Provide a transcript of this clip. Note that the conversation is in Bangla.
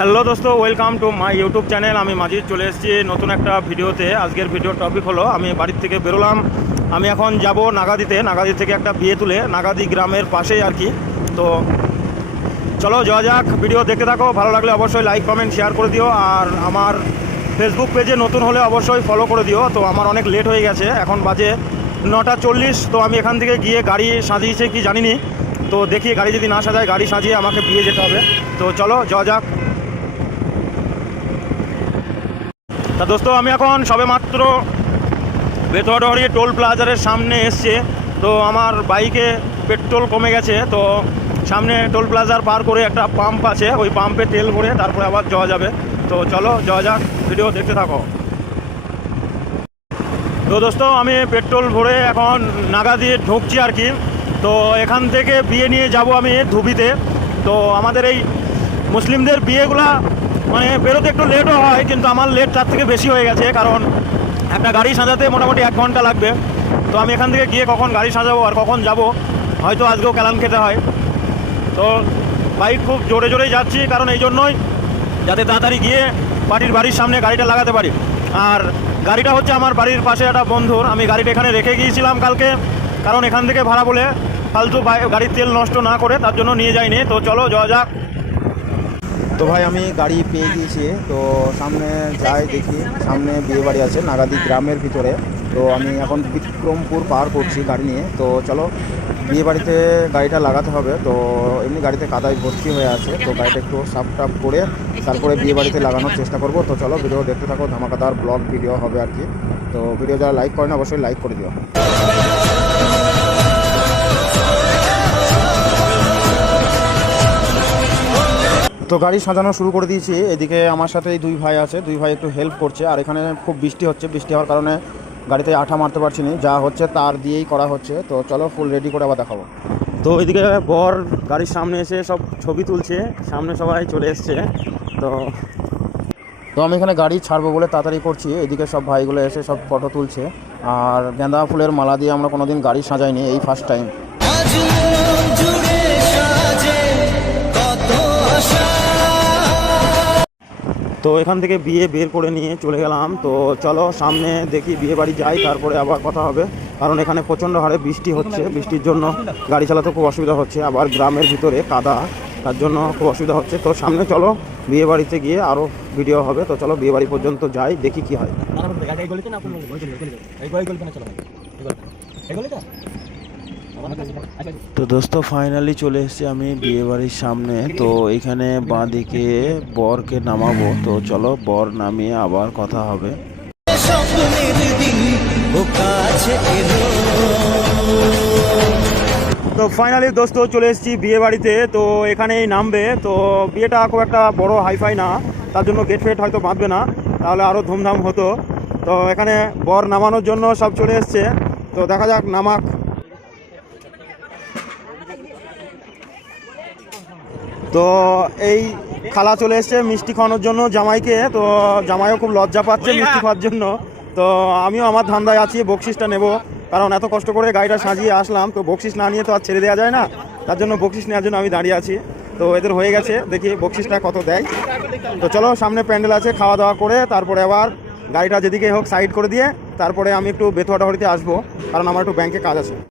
হ্যালো দোস্ত, welcome to my YouTube channel. আমি মাজিদ চলে এসেছি নতুন একটা ভিডিওতে। আজকের ভিডিওর টপিক হলো, আমি বাড়ির থেকে বেরোলাম, আমি এখন যাব নাগাদিতে। নাগাদি থেকে একটা বিয়ে তুলে, নাগাদি গ্রামের পাশেই আর কি। তো চলো যাওয়া যাক, ভিডিও দেখতে থাকো। ভালো লাগলে অবশ্যই লাইক কমেন্ট শেয়ার করে দিও, আর আমার ফেসবুক পেজে নতুন হলে অবশ্যই ফলো করে দিও। তো আমার অনেক লেট হয়ে গেছে, এখন বাজে 9:40। তো আমি এখান থেকে গিয়ে গাড়ি সাজিয়েছে কি জানিনি, তো দেখি গাড়ি যদি না সাজায়, গাড়ি সাজিয়ে আমাকে বিয়ে যেতে হবে। তো চলো যাওয়া যাক। তা দোস্ত, আমি এখন সবে মাত্র বেতোয়াডহরি টোল প্লাজারের সামনে এসছে। তো আমার বাইকে পেট্রোল কমে গেছে, তো সামনে টোল প্লাজার পার করে একটা পাম্প আছে, ওই পাম্পে তেল ভরে তারপরে আবার যাওয়া যাবে। তো চলো যাওয়া যাক, ভিডিও দেখতে থাকো। তো দোস্ত, আমি পেট্রোল ভরে এখন নাগাদি ঢুকছি আর কি। তো এখান থেকে বিয়ে নিয়ে যাব আমি ধুবিতে। তো আমাদের এই মুসলিমদের বিয়েগুলা মানে বেরোতে একটু লেটও হয়, কিন্তু আমার লেট তার থেকে বেশি হয়ে গেছে, কারণ একটা গাড়ি সাজাতে মোটামুটি 1 ঘন্টা লাগবে। তো আমি এখান থেকে গিয়ে কখন গাড়ি সাজাবো আর কখন যাব, হয়তো আজকেও ক্যালান খেতে হয়। তো বাইক খুব জোরে জোরেই যাচ্ছি, কারণ এই জন্যই যাতে তাড়াতাড়ি গিয়ে বাড়ির সামনে গাড়িটা লাগাতে পারি। আর গাড়িটা হচ্ছে আমার বাড়ির পাশে একটা বন্ধুর, আমি গাড়িটা এখানে রেখে গিয়েছিলাম কালকে, কারণ এখান থেকে ভাড়া বলে ফালতু গাড়ির তেল নষ্ট না করে, তার জন্য নিয়ে যাইনি। তো চলো যাওয়া যাক। তো ভাই আমি গাড়ি পেয়ে গিয়েছি, তো সামনে যাই দেখি, সামনে বিয়ে বাড়ি আছে নাগাদি গ্রামের ভিতরে। তো আমি এখন বিক্রমপুর পার করছি গাড়ি নিয়ে। তো চলো, বিয়ে বাড়িতে গাড়িটা লাগাতে হবে। তো এমনি গাড়িতে কাদায় ভর্তি হয়ে আছে, তো গাড়িটা একটু সাফ টাফ করে তারপরে বিয়ে বাড়িতে লাগানোর চেষ্টা করব। তো চলো ভিডিও দেখতে থাকো, ধামাকাদার ব্লগ ভিডিও হবে আর কি। তো ভিডিও যারা লাইক করেন অবশ্যই লাইক করে দিও। তো গাড়ি সাজানো শুরু করে দিয়েছি। এদিকে আমার সাথে এই 2 ভাই আছে, 2 ভাই একটু হেল্প করছে। আর এখানে খুব বৃষ্টি হচ্ছে, বৃষ্টি হওয়ার কারণে গাড়িতে আঠা মারতে পারছি না, যা হচ্ছে তার দিয়েই করা হচ্ছে। তো চলো ফুল রেডি করে আবার দেখাবো। তো এদিকে বর গাড়ির সামনে এসে সব ছবি তুলছে, সামনে সবাই চলে এসছে। তো আমি এখানে গাড়ি ছাড়বো বলে তাড়াতাড়ি করছি, এদিকে সব ভাইগুলো এসে সব ফটো তুলছে। আর গাঁদা ফুলের মালা দিয়ে আমরা কোনোদিন গাড়ি সাজাইনি, এই ফার্স্ট টাইম। তো এখান থেকে বিয়ে বের করে নিয়ে চলে গেলাম। তো চলো সামনে দেখি বিয়ে বাড়ি যাই, তারপরে আবার কথা হবে, কারণ এখানে প্রচণ্ড হারে বৃষ্টি হচ্ছে। বৃষ্টির জন্য গাড়ি চালাতে খুব অসুবিধা হচ্ছে, আবার গ্রামের ভিতরে কাদা, তার জন্য খুব অসুবিধা হচ্ছে। তো সামনে চলো, বিয়ে বাড়িতে গিয়ে আরও ভিডিও হবে। তো চলো বিয়ে বাড়ি পর্যন্ত যাই, দেখি কি হয়। তো দোস্ত, ফাইনালি চলে এসেছি আমি বিয়ে বাড়ির সামনে। তো এখানে বাঁ দিকে বরকে নামাবো। তো চলো বর নামিয়ে আবার কথা হবে। তো ফাইনালি দোস্ত চলে এসেছি বিয়ে বাড়িতে। তো এখানেই নামবে। তো বিয়েটা খুব একটা বড় হাইফাই না, তার জন্য গেট ফেট হয়তো বাঁধবে না, তাহলে আরও ধুমধাম হতো। তো এখানে বর নামানোর জন্য সব চলে এসছে। তো দেখা যাক নামাক। তো এই খালা চলে এসছে মিষ্টি খাওয়ানোর জন্য জামাইকে। তো জামাইও খুব লজ্জা পাচ্ছে মিষ্টি খাওয়ার জন্য। তো আমিও আমার ধান্দায় আছি, বকশিসটা নেব, কারণ এত কষ্ট করে গাড়িটা সাজিয়ে আসলাম, তো বকশিস না নিয়ে তো আর ছেড়ে দেওয়া যায় না, তার জন্য বকশিস নেওয়ার জন্য আমি দাঁড়িয়ে আছি। তো এদের হয়ে গেছে, দেখি বকশিসটা কত দেয়। তো চলো সামনে প্যান্ডেল আছে, খাওয়া দাওয়া করে তারপরে আবার গাড়িটা যেদিকে হোক সাইড করে দিয়ে তারপরে আমি একটু বেতুয়াডহরিতে আসবো, কারণ আমার একটু ব্যাংকে কাজ আছে।